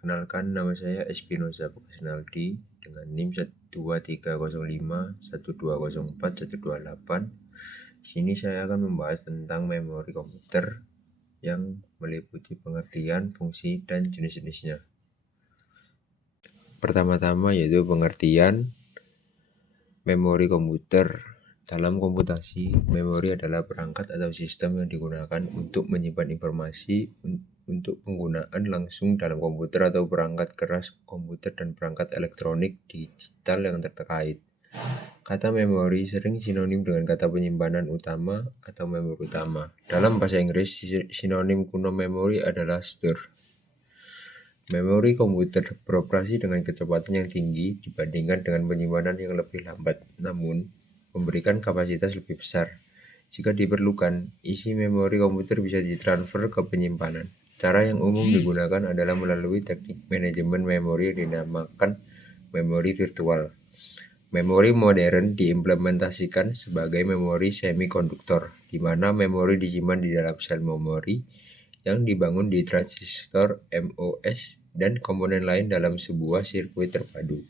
Kenalkan, nama saya Espinosa Pukasnaldi dengan NIM 12305 1204128. Di sini saya akan membahas tentang memori komputer yang meliputi pengertian, fungsi, dan jenis-jenisnya. Pertama-tama yaitu pengertian memori komputer. Dalam komputasi, memori adalah perangkat atau sistem yang digunakan untuk menyimpan informasi untuk penggunaan langsung dalam komputer atau perangkat keras komputer dan perangkat elektronik digital yang terkait. Kata memori sering sinonim dengan kata penyimpanan utama atau memori utama. Dalam bahasa Inggris, sinonim kuno memori adalah store. Memori komputer beroperasi dengan kecepatan yang tinggi dibandingkan dengan penyimpanan yang lebih lambat, namun memberikan kapasitas lebih besar. Jika diperlukan, isi memori komputer bisa ditransfer ke penyimpanan. Cara yang umum digunakan adalah melalui teknik manajemen memori yang dinamakan memori virtual. Memori modern diimplementasikan sebagai memori semikonduktor, di mana memori disimpan di dalam sel memori yang dibangun di transistor MOS dan komponen lain dalam sebuah sirkuit terpadu.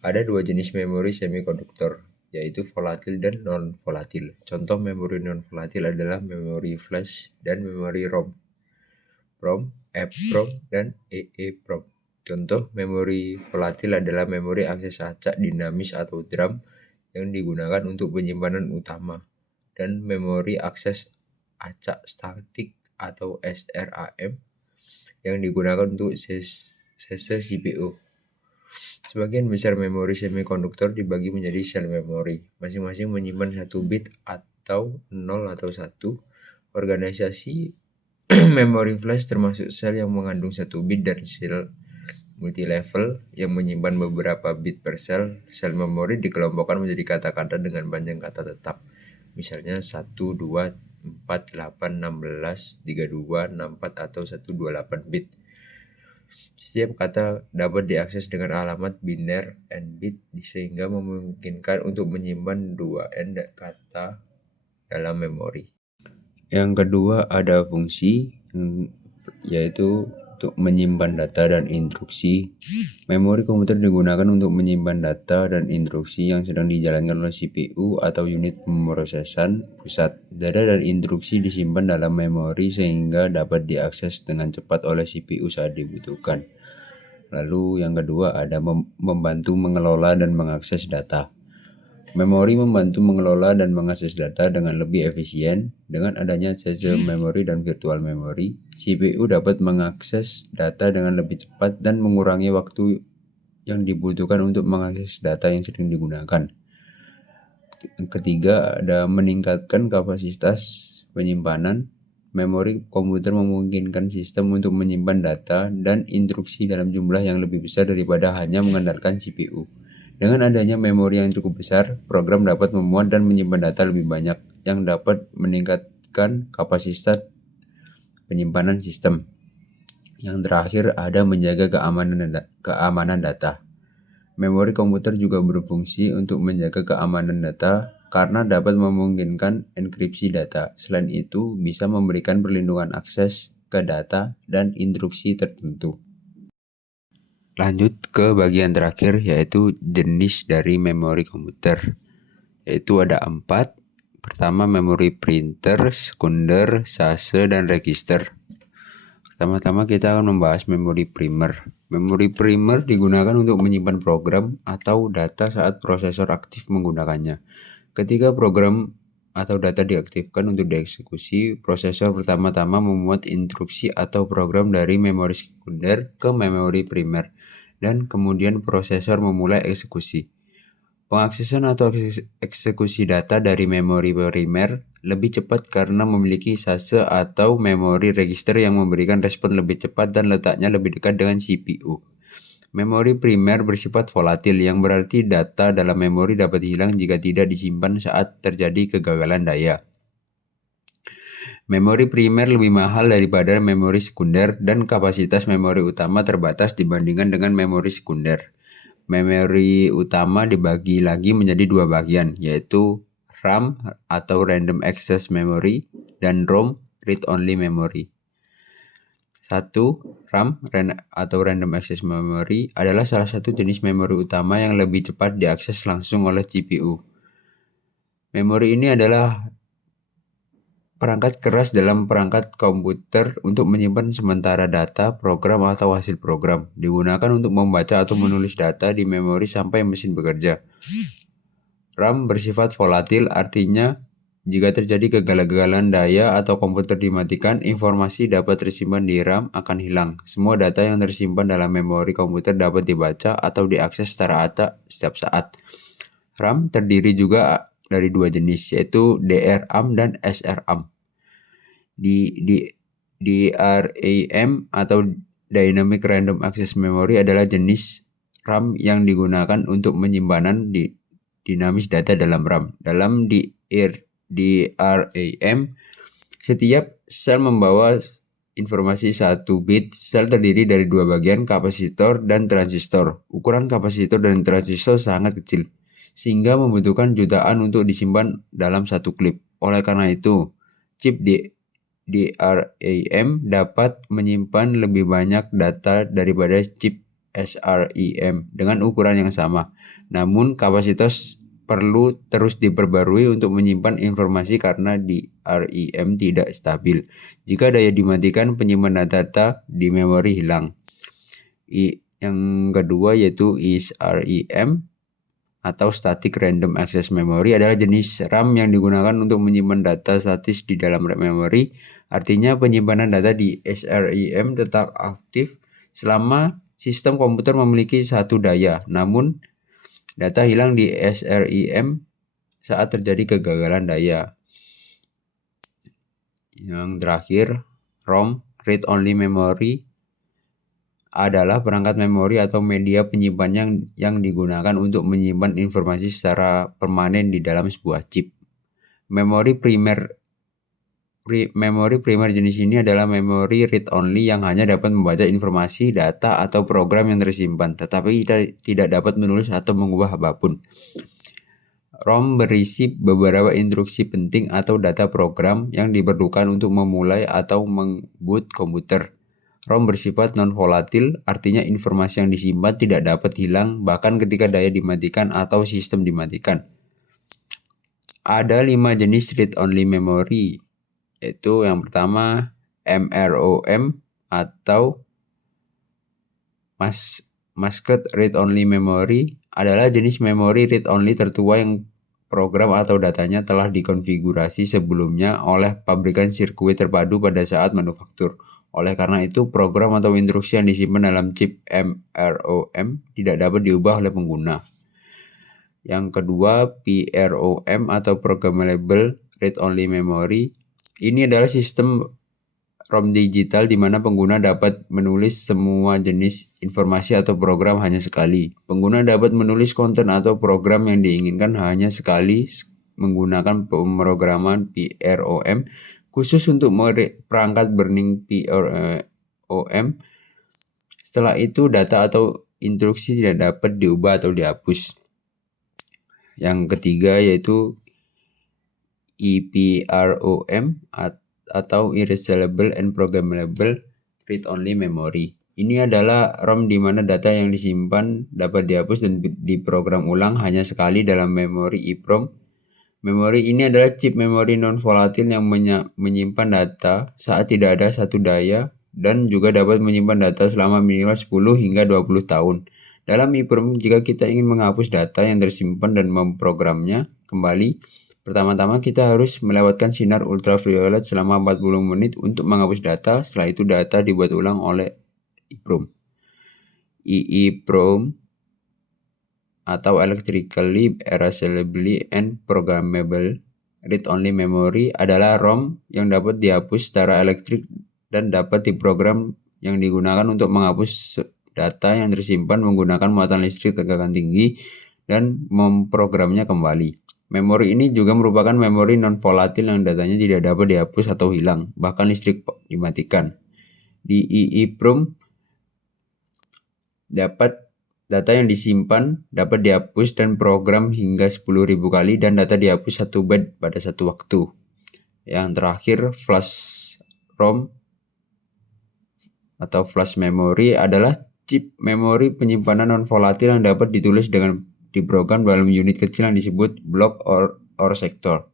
Ada dua jenis memori semikonduktor, yaitu volatil dan non-volatil. Contoh memori non-volatil adalah memori flash dan memori ROM. ROM, EEPROM, dan EEPROM. Contoh memori volatil adalah memori akses acak dinamis atau DRAM yang digunakan untuk penyimpanan utama, dan memori akses acak statik atau SRAM yang digunakan untuk sese CPU. Sebagian besar memori semikonduktor dibagi menjadi sel memori, masing-masing menyimpan 1 bit atau 0 atau 1. Organisasi memori flash termasuk sel yang mengandung 1 bit dan sel multilevel yang menyimpan beberapa bit per sel. Sel memori dikelompokkan menjadi kata-kata dengan panjang kata tetap, misalnya 1, 2, 4, 8, 16, 32, 64, atau 128 bit. Setiap kata dapat diakses dengan alamat biner n-bit sehingga memungkinkan untuk menyimpan 2n kata dalam memori. Yang kedua ada fungsi, yaitu untuk menyimpan data dan instruksi. Memori komputer digunakan untuk menyimpan data dan instruksi yang sedang dijalankan oleh CPU atau unit pemrosesan pusat. Data dan instruksi disimpan dalam memori sehingga dapat diakses dengan cepat oleh CPU saat dibutuhkan. Lalu yang kedua ada membantu mengelola dan mengakses data. Memori membantu mengelola dan mengakses data dengan lebih efisien. Dengan adanya cache memori dan virtual memory, CPU dapat mengakses data dengan lebih cepat dan mengurangi waktu yang dibutuhkan untuk mengakses data yang sering digunakan. Yang ketiga ada meningkatkan kapasitas penyimpanan. Memori komputer memungkinkan sistem untuk menyimpan data dan instruksi dalam jumlah yang lebih besar daripada hanya mengandalkan CPU. Dengan adanya memori yang cukup besar, program dapat memuat dan menyimpan data lebih banyak yang dapat meningkatkan kapasitas penyimpanan sistem. Yang terakhir ada menjaga keamanan data. Memori komputer juga berfungsi untuk menjaga keamanan data karena dapat memungkinkan enkripsi data. Selain itu, bisa memberikan perlindungan akses ke data dan instruksi tertentu. Lanjut ke bagian terakhir, yaitu jenis dari memori komputer, yaitu ada 4. Pertama, memori printer, sekunder, sase, dan register. Pertama-tama kita akan membahas memori primer. Memori primer digunakan untuk menyimpan program atau data saat prosesor aktif menggunakannya. Ketika program atau data diaktifkan untuk dieksekusi, prosesor pertama-tama memuat instruksi atau program dari memori sekunder ke memori primer, dan kemudian prosesor memulai eksekusi. Pengaksesan atau eksekusi data dari memori primer lebih cepat karena memiliki sase atau memori register yang memberikan respon lebih cepat dan letaknya lebih dekat dengan CPU. Memori primer bersifat volatil, yang berarti data dalam memori dapat hilang jika tidak disimpan saat terjadi kegagalan daya. Memori primer lebih mahal daripada memori sekunder dan kapasitas memori utama terbatas dibandingkan dengan memori sekunder. Memori utama dibagi lagi menjadi 2 bagian, yaitu RAM atau Random Access Memory dan ROM, Read Only Memory. 1. RAM atau Random Access Memory adalah salah satu jenis memori utama yang lebih cepat diakses langsung oleh GPU. Memori ini adalah perangkat keras dalam perangkat komputer untuk menyimpan sementara data, program, atau hasil program. Digunakan untuk membaca atau menulis data di memori sampai mesin bekerja. RAM bersifat volatil, artinya jika terjadi kegagalan daya atau komputer dimatikan, informasi dapat tersimpan di RAM akan hilang. Semua data yang tersimpan dalam memori komputer dapat dibaca atau diakses secara acak setiap saat. RAM terdiri juga dari dua jenis, yaitu DRAM dan SRAM. DRAM atau Dynamic Random Access Memory adalah jenis RAM yang digunakan untuk penyimpanan dinamis data dalam RAM. Dalam DRAM, setiap sel membawa informasi 1 bit. Sel terdiri dari dua bagian, kapasitor dan transistor. Ukuran kapasitor dan transistor sangat kecil, sehingga membutuhkan jutaan untuk disimpan dalam satu klip. Oleh karena itu, chip DRAM dapat menyimpan lebih banyak data daripada chip SRAM dengan ukuran yang sama. Namun, kapasitor perlu terus diperbarui untuk menyimpan informasi karena DRAM tidak stabil. Jika daya dimatikan, penyimpanan data di memori hilang. Yang kedua yaitu SRAM atau Static Random Access Memory adalah jenis RAM yang digunakan untuk menyimpan data statis di dalam memori. Artinya penyimpanan data di SRAM tetap aktif selama sistem komputer memiliki satu daya. Namun data hilang di SRAM saat terjadi kegagalan daya. Yang terakhir, ROM, Read Only Memory, adalah perangkat memori atau media penyimpan yang digunakan untuk menyimpan informasi secara permanen di dalam sebuah chip. Memori primer jenis ini adalah memori read only yang hanya dapat membaca informasi, data, atau program yang tersimpan, tetapi tidak dapat menulis atau mengubah apapun. ROM berisi beberapa instruksi penting atau data program yang diperlukan untuk memulai atau mengboot komputer. ROM bersifat non-volatil, artinya informasi yang disimpan tidak dapat hilang bahkan ketika daya dimatikan atau sistem dimatikan. Ada 5 jenis read-only memory, yaitu yang pertama MROM atau Masked Read-Only Memory adalah jenis memori read-only tertua yang program atau datanya telah dikonfigurasi sebelumnya oleh pabrikan sirkuit terpadu pada saat manufaktur. Oleh karena itu, program atau instruksi yang disimpan dalam chip MROM tidak dapat diubah oleh pengguna. Yang kedua, PROM atau Programmable Read-Only Memory. Ini adalah sistem ROM digital di mana pengguna dapat menulis semua jenis informasi atau program hanya sekali. Pengguna dapat menulis konten atau program yang diinginkan hanya sekali menggunakan pemrograman PROM khusus untuk perangkat burning PROM. Setelah itu, data atau instruksi tidak dapat diubah atau dihapus. Yang ketiga yaitu EPROM atau Irresolvable and Programmable Read-Only Memory. Ini adalah ROM di mana data yang disimpan dapat dihapus dan diprogram ulang hanya sekali dalam memori EEPROM. Memori ini adalah chip memori non-volatil yang menyimpan data saat tidak ada satu daya dan juga dapat menyimpan data selama minimal 10 hingga 20 tahun. Dalam EEPROM, jika kita ingin menghapus data yang tersimpan dan memprogramnya kembali, pertama-tama kita harus melewatkan sinar ultraviolet selama 40 menit untuk menghapus data. Setelah itu data dibuat ulang oleh EEPROM. EEPROM atau Electrically Erasable and Programmable Read-Only Memory adalah ROM yang dapat dihapus secara elektrik dan dapat diprogram yang digunakan untuk menghapus data yang tersimpan menggunakan muatan listrik tegangan tinggi dan memprogramnya kembali. Memori ini juga merupakan memori non-volatil yang datanya tidak dapat dihapus atau hilang, bahkan listrik dimatikan. Di EEPROM, data yang disimpan dapat dihapus dan program hingga 10.000 kali dan data dihapus 1 byte pada satu waktu. Yang terakhir, flash ROM atau flash memory adalah chip memori penyimpanan non-volatil yang dapat ditulis dengan diprogram dalam unit kecil yang disebut block or sektor.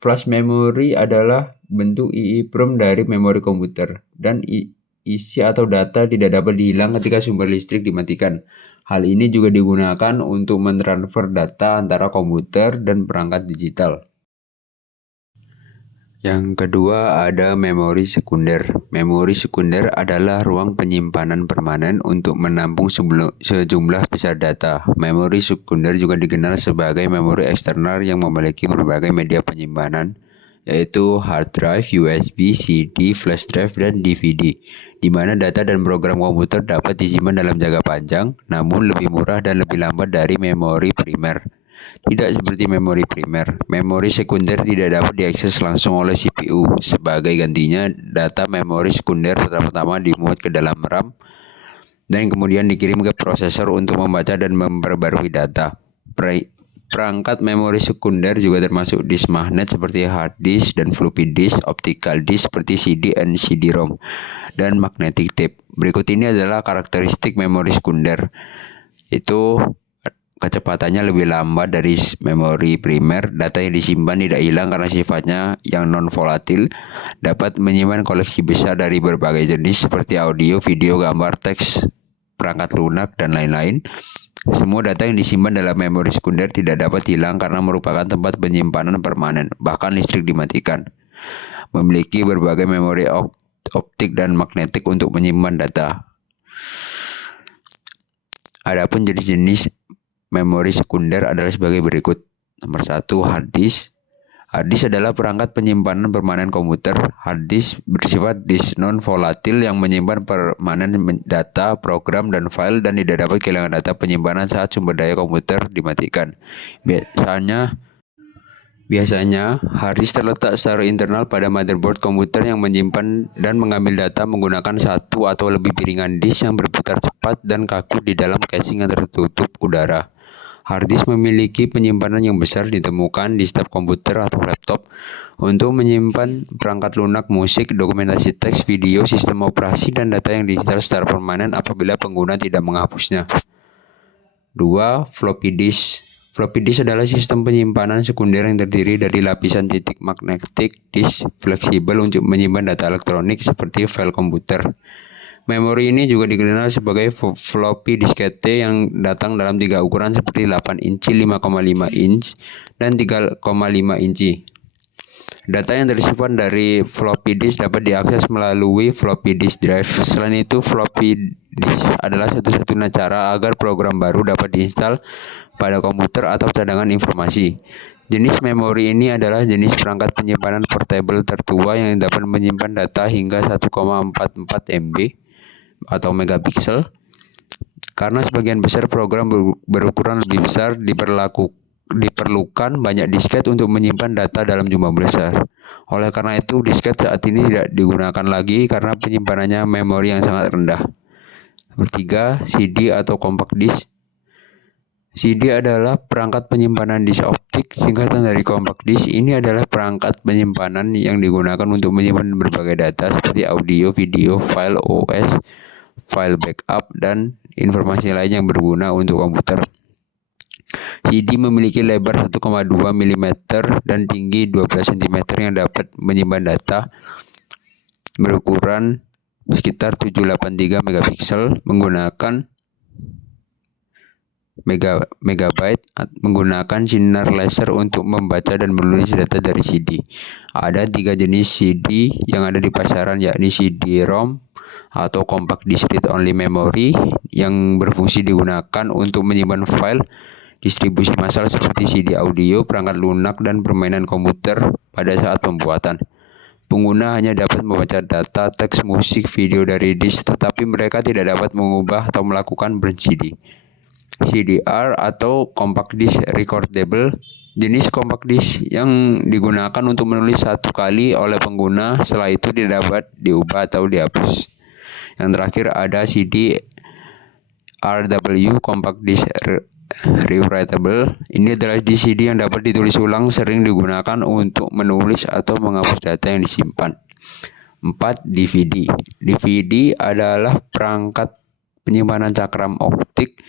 Flash memory adalah bentuk EEPROM dari memori komputer, dan isi atau data tidak dapat dihilang ketika sumber listrik dimatikan. Hal ini juga digunakan untuk mentransfer data antara komputer dan perangkat digital. Yang kedua ada memori sekunder. Memori sekunder adalah ruang penyimpanan permanen untuk menampung sejumlah besar data. Memori sekunder juga dikenal sebagai memori eksternal yang memiliki berbagai media penyimpanan, yaitu hard drive, USB, CD, flash drive, dan DVD, di mana data dan program komputer dapat disimpan dalam jangka panjang, namun lebih murah dan lebih lambat dari memori primer. Tidak seperti memori primer, memori sekunder tidak dapat diakses langsung oleh CPU. Sebagai gantinya, data memori sekunder pertama-tama dimuat ke dalam RAM dan kemudian dikirim ke prosesor untuk membaca dan memperbarui data. Perangkat memori sekunder juga termasuk disk magnet seperti hard disk dan floppy disk, optical disk seperti CD dan CD-ROM, dan magnetic tape. Berikut ini adalah karakteristik memori sekunder. Itu kecepatannya lebih lambat dari memori primer, data yang disimpan tidak hilang karena sifatnya yang non-volatil, dapat menyimpan koleksi besar dari berbagai jenis seperti audio, video, gambar, teks, perangkat lunak, dan lain-lain. Semua data yang disimpan dalam memori sekunder tidak dapat hilang karena merupakan tempat penyimpanan permanen, bahkan listrik dimatikan. Memiliki berbagai memori optik dan magnetik untuk menyimpan data. Adapun jenis-jenis memori sekunder adalah sebagai berikut. Nomor 1, hard disk. Hard disk adalah perangkat penyimpanan permanen komputer. Hard disk bersifat disk non-volatil yang menyimpan permanen data, program, dan file dan tidak dapat kehilangan data penyimpanan saat sumber daya komputer dimatikan. Biasanya, hard disk terletak secara internal pada motherboard komputer yang menyimpan dan mengambil data menggunakan satu atau lebih piringan disk yang berputar cepat dan kaku di dalam casing yang tertutup udara. Hard disk memiliki penyimpanan yang besar ditemukan di setiap komputer atau laptop untuk menyimpan perangkat lunak, musik, dokumentasi teks, video, sistem operasi, dan data yang diinstal secara permanen apabila pengguna tidak menghapusnya. 2. Floppy disk. Floppy disk adalah sistem penyimpanan sekunder yang terdiri dari lapisan titik magnetic disk fleksibel untuk menyimpan data elektronik seperti file komputer. Memori ini juga dikenal sebagai floppy diskette yang datang dalam 3 ukuran seperti 8 inci, 5,5 inch, dan 3,5 inci. Data yang tersimpan dari floppy disk dapat diakses melalui floppy disk drive. Selain itu, floppy disk adalah satu-satunya cara agar program baru dapat diinstal pada komputer atau cadangan informasi. Jenis memori ini adalah jenis perangkat penyimpanan portable tertua yang dapat menyimpan data hingga 1,44 MB atau megapiksel. Karena sebagian besar program berukuran lebih besar, diperlukan banyak disket untuk menyimpan data dalam jumlah besar. Oleh karena itu, disket saat ini tidak digunakan lagi karena penyimpanannya memori yang sangat rendah. Nomor 3, CD atau compact disk. CD adalah perangkat penyimpanan disk optik, singkatan dari compact disk. Ini adalah perangkat penyimpanan yang digunakan untuk menyimpan berbagai data seperti audio, video, file OS, file backup, dan informasi lain yang berguna untuk komputer. CD memiliki lebar 1,2 mm dan tinggi 12 cm yang dapat menyimpan data berukuran sekitar 783 megapiksel menggunakan megabyte menggunakan sinar laser untuk membaca dan menulis data dari CD. Ada 3 jenis CD yang ada di pasaran, yakni CD-ROM atau compact disk read only memory yang berfungsi digunakan untuk menyimpan file, distribusi massal seperti CD audio, perangkat lunak, dan permainan komputer pada saat pembuatan. Pengguna hanya dapat membaca data, teks, musik, video dari disk, tetapi mereka tidak dapat mengubah atau melakukan burn CD. CDR atau compact disk recordable, jenis compact disk yang digunakan untuk menulis satu kali oleh pengguna, setelah itu tidak dapat diubah atau dihapus. Yang terakhir ada CD RW, compact disk rewritable. Ini adalah CD yang dapat ditulis ulang, sering digunakan untuk menulis atau menghapus data yang disimpan. 4. DVD. DVD adalah perangkat penyimpanan cakram optik,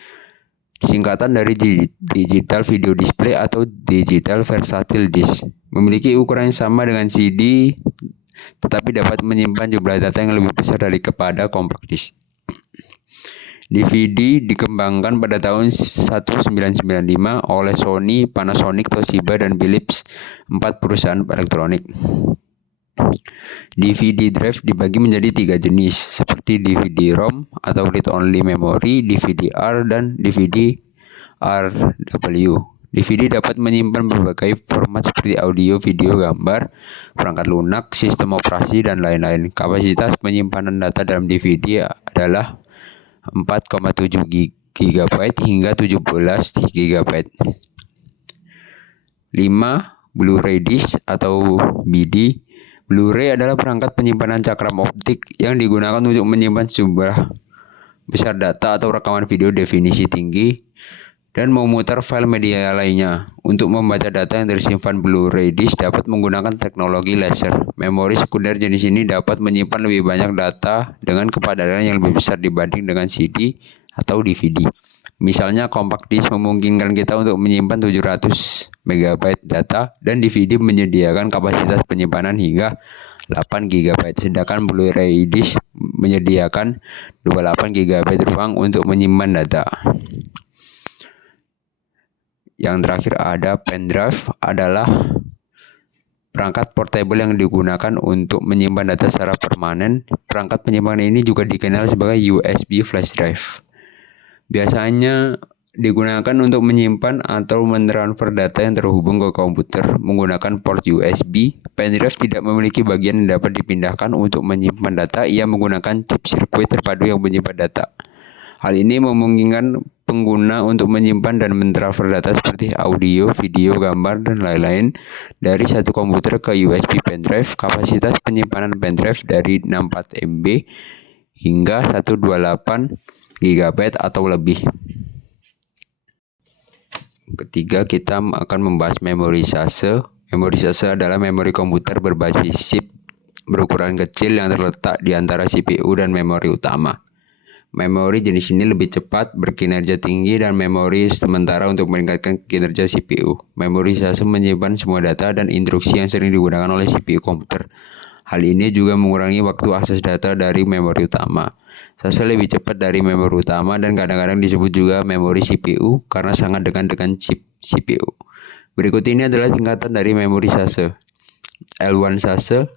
singkatan dari digital video display atau digital versatile disk. Memiliki ukuran yang sama dengan CD, tetapi dapat menyimpan jumlah data yang lebih besar daripada compact disk. DVD dikembangkan pada tahun 1995 oleh Sony, Panasonic, Toshiba, dan Philips, 4 perusahaan elektronik. DVD drive dibagi menjadi 3 jenis, seperti DVD-ROM atau read-only memory, DVD-R, dan DVD-RW. DVD dapat menyimpan berbagai format seperti audio, video, gambar, perangkat lunak, sistem operasi, dan lain-lain. Kapasitas penyimpanan data dalam DVD adalah 4,7 GB hingga 17 GB. 5. Blu-ray disc atau BD. Blu-ray adalah perangkat penyimpanan cakram optik yang digunakan untuk menyimpan sejumlah besar data atau rekaman video definisi tinggi dan memutar file media lainnya. Untuk membaca data yang tersimpan, Blu-ray disc dapat menggunakan teknologi laser. Memori sekunder jenis ini dapat menyimpan lebih banyak data dengan kepadatan yang lebih besar dibanding dengan CD atau DVD. Misalnya, compact disk memungkinkan kita untuk menyimpan 700 MB data dan DVD menyediakan kapasitas penyimpanan hingga 8 GB, sedangkan Blu-ray disc menyediakan 28 GB ruang untuk menyimpan data. Yang terakhir ada pendrive, adalah perangkat portable yang digunakan untuk menyimpan data secara permanen. Perangkat penyimpanan ini juga dikenal sebagai USB flash drive. Biasanya digunakan untuk menyimpan atau mentransfer data yang terhubung ke komputer menggunakan port USB. Pendrive tidak memiliki bagian yang dapat dipindahkan untuk menyimpan data. Ia menggunakan chip sirkuit terpadu yang menyimpan data. Hal ini memungkinkan pengguna untuk menyimpan dan mentransfer data seperti audio, video, gambar, dan lain-lain dari satu komputer ke USB pendrive. Kapasitas penyimpanan pendrive dari 64 MB hingga 128 GB atau lebih. Ketiga, kita akan membahas memorisase. Memorisase adalah memori komputer berbasis chip berukuran kecil yang terletak di antara CPU dan memori utama. Memori jenis ini lebih cepat, berkinerja tinggi, dan memori sementara untuk meningkatkan kinerja CPU. Memorisase menyimpan semua data dan instruksi yang sering digunakan oleh CPU komputer. Hal ini juga mengurangi waktu akses data dari memori utama. Sase lebih cepat dari memori utama dan kadang-kadang disebut juga memori CPU karena sangat dekat dengan chip CPU. Berikut ini adalah tingkatan dari memori sase. L1 sase,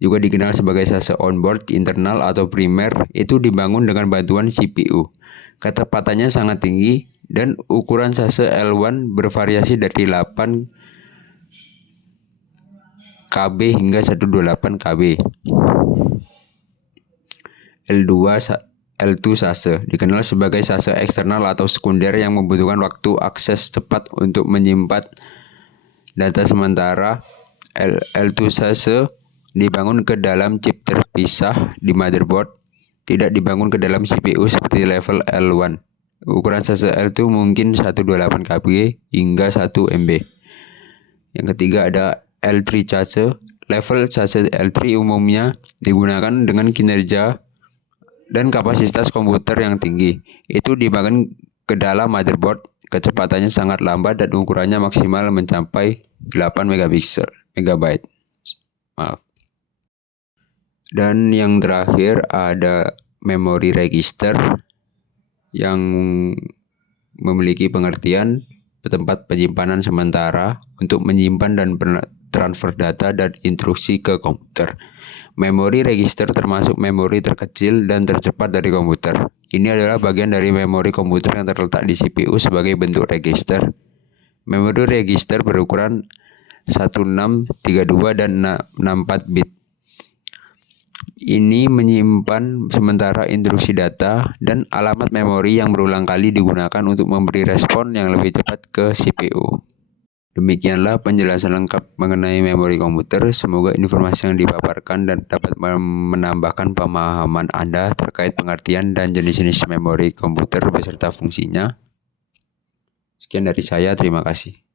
juga dikenal sebagai sase onboard, internal, atau primer, itu dibangun dengan bantuan CPU. Kecepatannya sangat tinggi dan ukuran sase L1 bervariasi dari 8 KB hingga 128 KB. L2 sase dikenal sebagai sase eksternal atau sekunder yang membutuhkan waktu akses cepat untuk menyimpan data sementara. L2 sase dibangun ke dalam chip terpisah di motherboard, tidak dibangun ke dalam CPU seperti level L1. Ukuran sase L2 mungkin 128 KB hingga 1 MB. Yang ketiga ada L3 sase. Level sase L3 umumnya digunakan dengan kinerja dan kapasitas komputer yang tinggi. Itu dibangun ke dalam motherboard, kecepatannya sangat lambat dan ukurannya maksimal mencapai 8 MB. Dan yang terakhir ada memory register yang memiliki pengertian tempat penyimpanan sementara untuk menyimpan dan transfer data dan instruksi ke komputer. Memori register termasuk memori terkecil dan tercepat dari komputer. Ini adalah bagian dari memori komputer yang terletak di CPU sebagai bentuk register. Memori register berukuran 1632 dan 64 bit. Ini menyimpan sementara instruksi data dan alamat memori yang berulang kali digunakan untuk memberi respon yang lebih cepat ke CPU. Demikianlah penjelasan lengkap mengenai memori komputer. Semoga informasi yang dipaparkan dan dapat menambahkan pemahaman Anda terkait pengertian dan jenis-jenis memori komputer beserta fungsinya. Sekian dari saya, terima kasih.